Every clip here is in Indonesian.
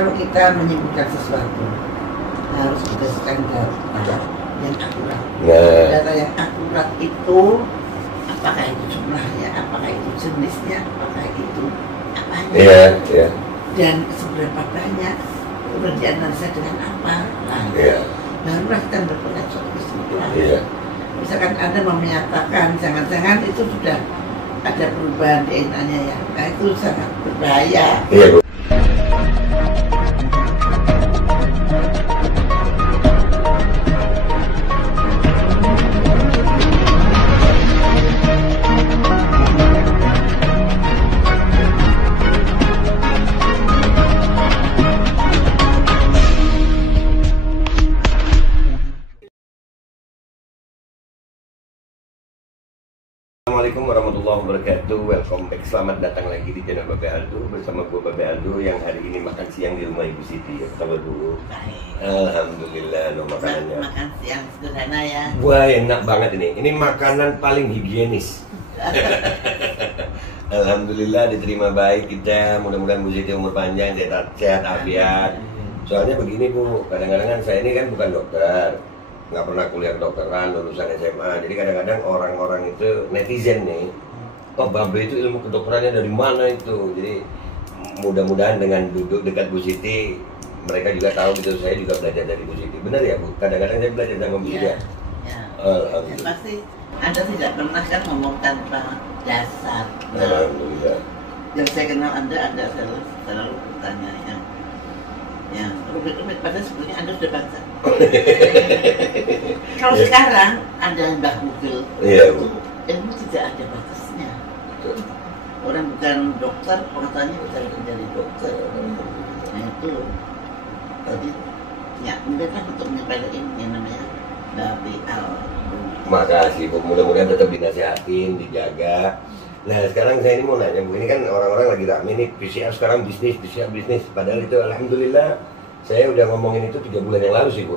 kalau kita menyimpulkan sesuatu harus berdasarkan data yang akurat. Nah, Data yang akurat itu apakah itu jumlahnya, apakah itu jenisnya, apakah itu apanya, iya. dan seberapa banyak, kemudian dianalisa dengan apa. Nah, barulah kita mendapatkan suatu kesimpulan. Iya. Misalkan Anda menyatakan jangan-jangan itu sudah ada perubahan DNA-nya ya, nah itu sangat berbahaya. Iya, Bu. Assalamualaikum warahmatullahi wabarakatuh. Welcome back, selamat datang lagi di channel Babe Aldo bersama gue Babe Aldo yang hari ini makan siang di rumah Ibu Siti. Apa kabar Bu? Baik. Alhamdulillah, no makanannya. Makan siang sederhana ya. Wah, enak banget ini. Ini makanan paling higienis. Alhamdulillah diterima baik kita. Mudah-mudahan Bu Siti umur panjang, sehat afiat. Soalnya begini Bu, kadang-kadang kan saya ini kan bukan dokter, nggak pernah kuliah kedokteran, lulusan SMA. Jadi kadang-kadang orang-orang itu netizen nih, oh Babe itu ilmu kedokterannya dari mana itu. Jadi mudah-mudahan dengan duduk dekat Bu Siti, mereka juga tahu gitu, saya juga belajar dari Bu Siti. Benar ya Bu? Kadang-kadang saya belajar sama Bu Siti ya? Alhamdulillah. Pasti Anda tidak pernah kan ngomong tanpa dasar. Alhamdulillah. Yang saya kenal Anda selalu bertanya yang rumit-rumit, padahal sebetulnya Anda sudah baca. Kalau sekarang ada Mbak Google, itu ilmu tidak ada batasnya. Orang bukan dokter, pengetahuannya bukan menjadi dokter. Nah itu, jadi ya mudah untuk menyampaikan ini yang namanya Babe Aldo. Makasih Bu, mudah-mudahan tetap dinasihatin, dijaga. Nah sekarang saya ini mau nanya Bu, ini kan orang-orang lagi rame nih, PCR sekarang bisnis. Padahal itu alhamdulillah saya udah ngomongin itu 3 bulan yang lalu sih Bu,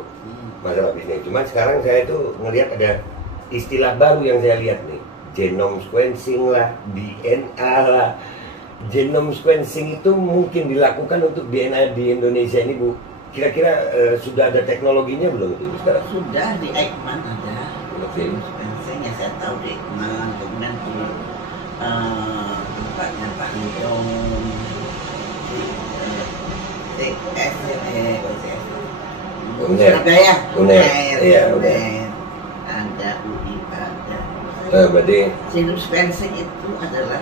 masalah bisnis. Cuma sekarang saya itu ngelihat ada istilah baru yang saya lihat nih, genome sequencing lah, DNA lah. Genome sequencing itu mungkin dilakukan untuk DNA di Indonesia ini Bu. Kira-kira sudah ada teknologinya belum itu sekarang? Sudah, di Eijkman ada. Oke. Sequencing ya saya tahu di Eijkman, kemudian di tempatnya Pak Yong, di Surabaya, Uner, iya, ada UI, ada. Berarti Genome sequencing itu adalah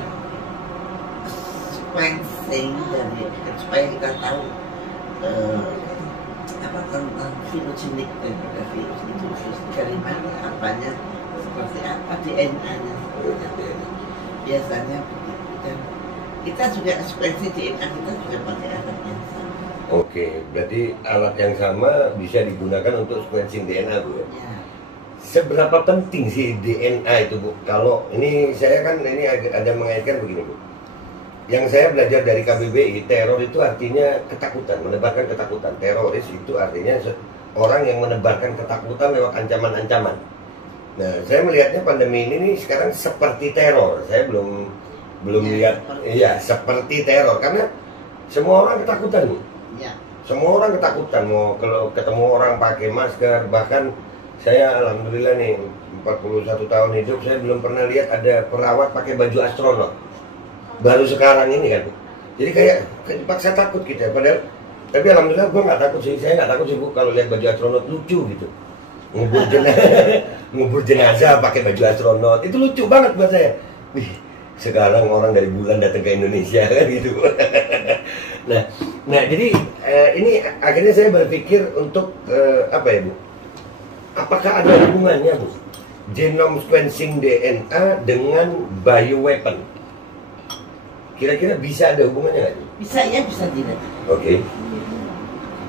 sequencing dari supaya kita tahu apa tentang filogenik daripada virus itu dari mana, apanya, seperti apa DNA-nya. Biasanya begitu, dan kita juga sequencing DNA kita juga pakai alat yang sama. oke, berarti alat yang sama bisa digunakan untuk sequencing DNA Bu ya? Ya. Seberapa penting sih DNA itu Bu? Kalau ini saya kan ini ada mengaitkan begini Bu. Yang saya belajar dari KBBI, teror itu artinya ketakutan, menebarkan ketakutan. Teroris itu artinya orang yang menebarkan ketakutan lewat ancaman-ancaman. Nah, saya melihatnya pandemi ini nih sekarang seperti teror. Saya belum lihat, iya seperti teror karena semua orang ketakutan nih. Ya. Semua orang ketakutan mau kalau ketemu orang pakai masker. Bahkan saya alhamdulillah nih 41 tahun hidup saya belum pernah lihat ada perawat pakai baju astronot. Baru sekarang ini kan. Jadi kayak dipaksa takut kita. Padahal tapi alhamdulillah gue nggak takut sih. Saya nggak takut sih Bu kalau lihat baju astronot, lucu gitu. Ngubur jenazah pakai baju astronot itu lucu banget buat saya. Wih, sekarang orang dari bulan datang ke Indonesia kan gitu. Nah jadi ini akhirnya saya berpikir untuk apa ya Bu? Apakah ada hubungannya Bu? Genome sequencing DNA dengan bioweapon? Kira-kira bisa ada hubungannya nggak? Bisa ya, bisa tidak. Oke.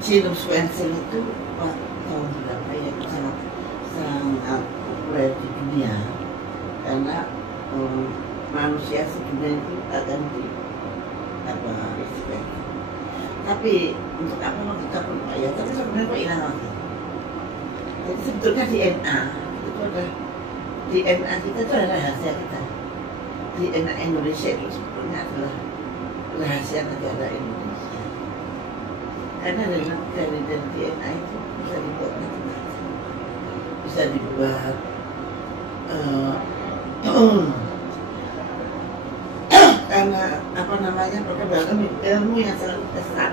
Genome sequencing itu tahun berapa ya, sangat populer di dunia karena manusia sedunia itu akan di sequencing. Tapi untuk apa kita perlu ya? Tapi sebenarnya kok hilang lagi. Jadi sebetulnya DNA itu adalah DNA kita itu adalah rahasia kita. DNA Indonesia itu sebetulnya adalah rahasia negara Indonesia. Karena dari DNA itu bisa dibuat macam-macam, bisa dibuat karena apa namanya perkembangan ilmu yang sangat besar.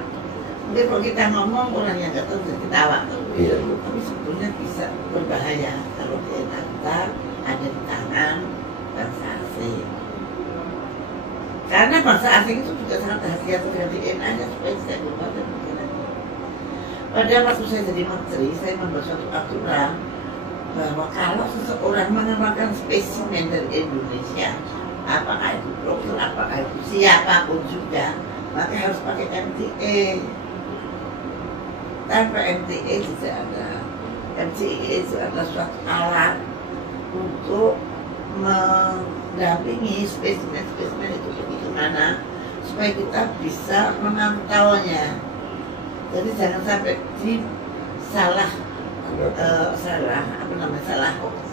Mungkin kalau kita ngomong orang yang nggak tahu jadi ketawa, Iya. tapi sebetulnya bisa berbahaya kalau DNA kita ada di tangan bangsa asing. Karena bangsa asing itu juga sangat hati-hati dengan DNA-nya supaya bisa berubah dan bergerak. Pada waktu saya jadi menteri, saya membuat suatu aturan bahwa kalau seseorang mengembangkan spesimen dari Indonesia, apakah itu dokter, apakah itu siapapun juga, maka harus pakai MTA. Tanpa MTA tidak ada. MTA itu adalah suatu alat untuk mendampingi spesimen-spesimen itu pergi kemana supaya kita bisa memantaunya. Jadi jangan sampai salah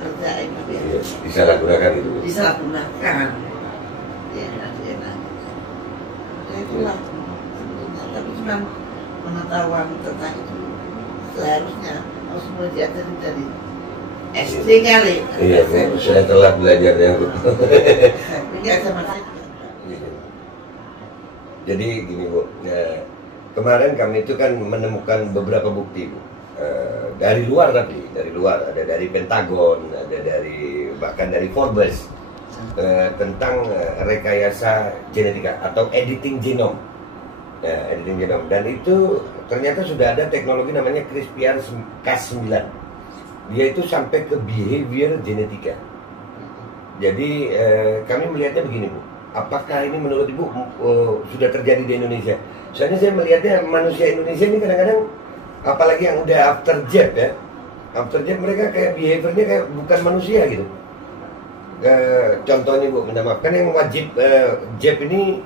kerjain gitu ya. Iya, disalahgunakan itu. Disalahgunakan. DNA. Ya itulah sebenarnya. Tapi cuma pengetahuan tentang itu seharusnya harus mulai diajari dari SD kali. Iya, Bu, saya telah belajarnya, Bu. Enggak sama saya. Jadi gini, Bu, kemarin kami itu kan menemukan beberapa bukti, Bu. Dari luar, tapi dari luar, ada dari Pentagon, ada dari bahkan dari Forbes, tentang rekayasa genetika atau editing genome. Editing genome, dan itu ternyata sudah ada teknologi namanya CRISPR-Cas9. Dia itu sampai ke behavior genetika. Jadi kami melihatnya begini, Bu. Apakah ini menurut Ibu sudah terjadi di Indonesia? Soalnya saya melihatnya manusia Indonesia ini kadang-kadang, apalagi yang udah after jab ya, after jab mereka kayak behaviornya kayak bukan manusia gitu. Contohnya, Bu, minta maaf, kan yang wajib jab ini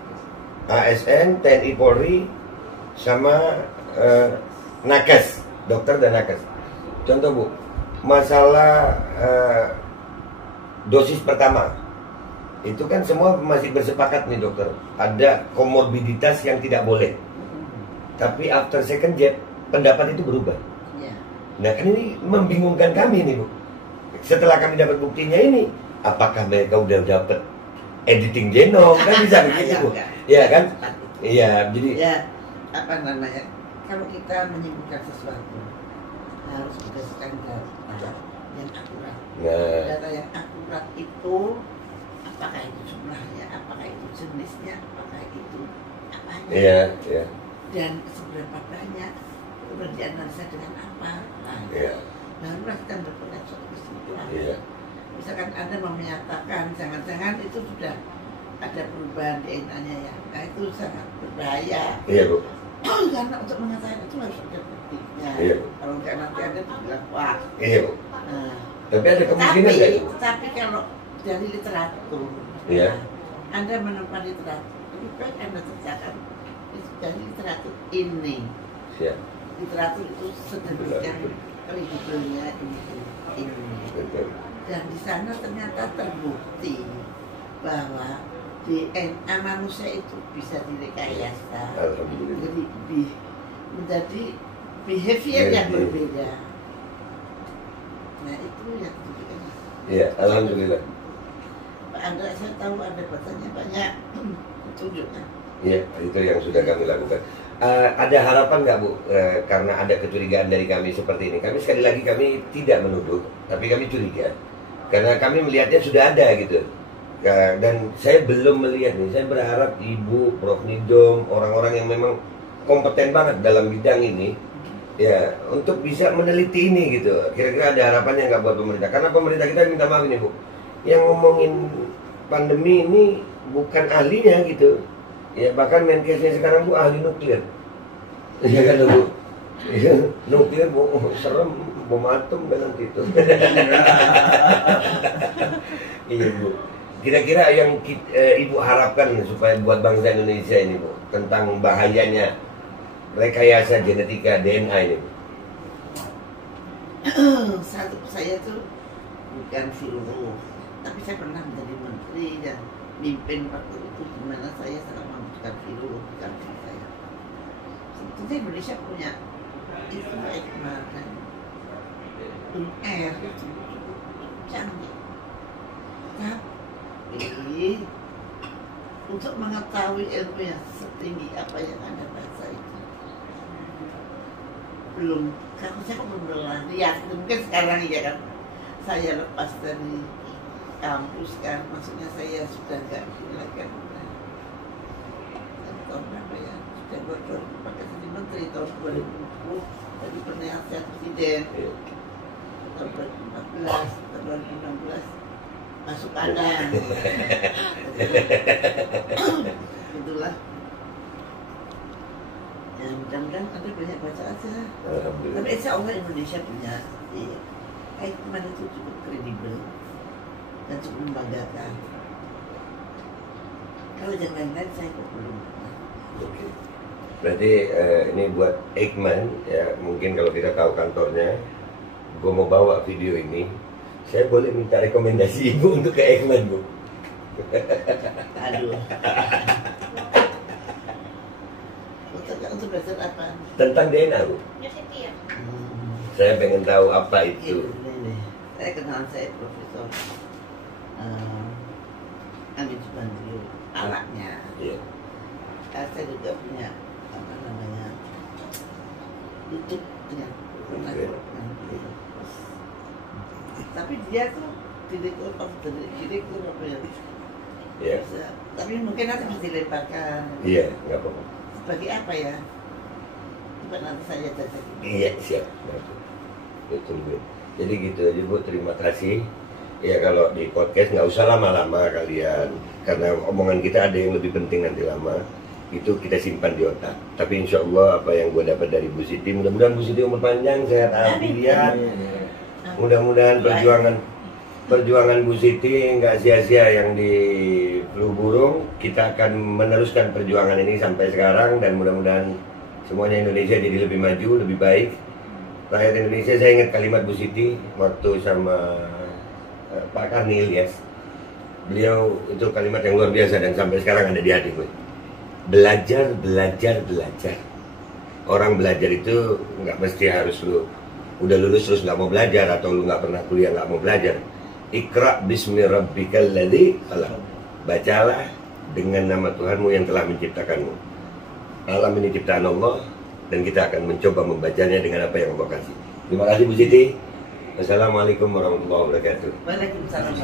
ASN, TNI Polri, sama nakes, dokter dan nakes. Contoh, Bu, masalah dosis pertama itu kan semua masih bersepakat nih dokter, ada komorbiditas yang tidak boleh. Tapi after second jab pendapat itu berubah. Nah kan ini membingungkan kami nih, Bu. Setelah kami dapat buktinya ini, apakah mereka udah dapat editing genome? Kan bisa begitu, Bu. Iya kan? Iya, jadi ya apa namanya? Kalau kita menyebutkan sesuatu harus berdasarkan data yang akurat. nah, Data yang akurat itu apakah itu jumlahnya, apakah itu jenisnya, apakah itu apanya, iya. dan seberapa banyak, kemudian dianalisa dengan apa. Nah, Iya. barulah kita mendapatkan suatu kesimpulan. Iya. Misalkan Anda mau menyatakan jangan-jangan itu sudah ada perubahan DNA-nya ya, nah itu sangat berbahaya. Iya, Bu. Karena untuk mengatakan itu harus ada buktinya. Iya. Kalau nggak nanti Anda bilang wah. Iya, Bu. Nah, Tapi ada kemungkinan nggak itu? tapi kalau dari literatur, Iya. Anda menemukan literatur, lebih baik Anda ceritakan dari literatur ini. Siap. Literatur itu sedemikian kredibelnya ini. Betul. Dan di sana ternyata terbukti bahwa DNA manusia itu bisa direkayasa. Alhamdulillah. Jadi menjadi behavior yang berbeda. Nah itu yang diberikan. Iya, alhamdulillah. Pak Andra, saya tahu Anda bacanya banyak tunjuknya. Iya, itu yang sudah kami lakukan. Ada harapan nggak, Bu? Karena ada kecurigaan dari kami seperti ini. Kami sekali lagi kami tidak menuduh, tapi kami curiga. Karena kami melihatnya sudah ada gitu. Dan saya belum melihat nih. Saya berharap Ibu, Prof. Nidom, orang-orang yang memang kompeten banget dalam bidang ini, ya, untuk bisa meneliti ini gitu. Kira-kira ada harapannya nggak buat pemerintah? Karena pemerintah kita minta maaf nih, Bu. Yang ngomongin pandemi ini bukan ahlinya gitu. Ya, bahkan Menkesnya sekarang, Bu, ahli nuklir. Iya kan, Bu? Iya, nuklir, Bu, serem, bom atom kan nanti itu. Iya, Bu. Kira-kira yang Ibu harapkan supaya buat bangsa Indonesia ini, Bu, tentang bahayanya rekayasa genetika DNA ini, Bu? Satu, saya tuh bukan filolog, tapi saya pernah menjadi menteri dan mimpin waktu itu di mana saya sangat membutuhkan filolog, bukan saya. Jadi Indonesia punya itu Eijkman dan Air itu canggih. Tapi untuk mengetahui ilmu yang setinggi apa yang Anda baca itu belum, saya kok belum lihat. Mungkin sekarang ya kan saya lepas dari kampus kan, maksudnya saya sudah nggak lagi tahun berapa ya, sudah bocor pakai jadi menteri tahun 2010 jadi penasihat presiden tahun 2014, tahun 2016 masuk kandang. Itulah ya, mudah-mudahan Anda banyak baca aja. Tapi insya Allah Indonesia punya Eijkman itu cukup kredibel dan cukup membanggakan. Kalau yang lain-lain saya kok belum pernah. Oke. Berarti ini buat Eijkman ya, mungkin kalau kita tahu kantornya, gue mau bawa video ini. Saya boleh minta rekomendasi Ibu untuk ke Eijkman, Bu? Aduh. Untuk belajar apa? Tentang DNA, Bu. Saya pengen tahu apa itu. Ini. Saya kenal saya Profesor Amin Subandrio, alatnya. Iya. Saya juga punya apa namanya YouTube dengan tapi dia tuh direktur apa ya? Iya. Tapi mungkin nanti bisa dilemparkan. Iya, nggak apa-apa. Sebagai apa ya? Coba nanti saya cek. Iya, siap. Betul. Jadi gitu aja, Bu. Terima kasih. Ya kalau di podcast nggak usah lama-lama kalian, karena omongan kita ada yang lebih penting nanti lama. Itu kita simpan di otak. Tapi insya Allah apa yang gue dapat dari Bu Siti, mudah-mudahan Bu Siti umur panjang, sehat afiat. Mudah-mudahan perjuangan Bu Siti nggak sia-sia yang di flu burung. Kita akan meneruskan perjuangan ini sampai sekarang dan mudah-mudahan semuanya Indonesia jadi lebih maju, lebih baik. Rakyat Indonesia, saya ingat kalimat Bu Siti waktu sama Pak Karnil, yes. Beliau itu kalimat yang luar biasa dan sampai sekarang ada di hati gue. Belajar. Orang belajar itu nggak mesti harus lu udah lulus terus nggak mau belajar, atau lu nggak pernah kuliah nggak mau belajar. Iqra bismi rabbikal ladzi khalaq. Bacalah dengan nama Tuhanmu yang telah menciptakanmu. Alam ini ciptaan Allah dan kita akan mencoba membacanya dengan apa yang Allah kasih. Terima kasih Bu Siti. Wassalamualaikum warahmatullahi wabarakatuh. Waalaikumsalam.